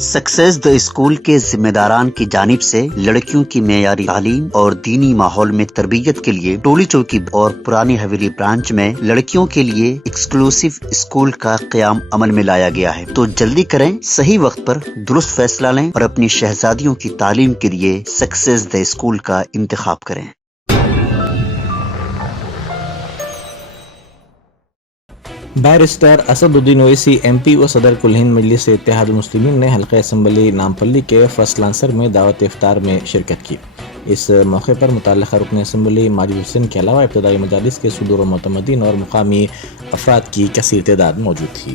Success the school کے ذمہ داران کی جانب سے لڑکیوں کی معیاری تعلیم اور دینی ماحول میں تربیت کے لیے ٹولی چوکی اور پرانی حویلی برانچ میں لڑکیوں کے لیے ایکسکلوسیو اسکول کا قیام عمل میں لایا گیا ہے۔ تو جلدی کریں، صحیح وقت پر درست فیصلہ لیں اور اپنی شہزادیوں کی تعلیم کے لیے سکسیس دا اسکول کا انتخاب کریں۔ بیرسٹر اسد الدین اویسی ایم پی و صدر کل ہند مجلس اتحاد المسلمین نے حلقہ اسمبلی نامپلی کے فرسٹ لانسر میں دعوت افطار میں شرکت کی۔ اس موقع پر متعلقہ رکن اسمبلی ماجد حسین کے علاوہ ابتدائی مجالس کے صدور و معتمدین اور مقامی افراد کی کثیر تعداد موجود تھی۔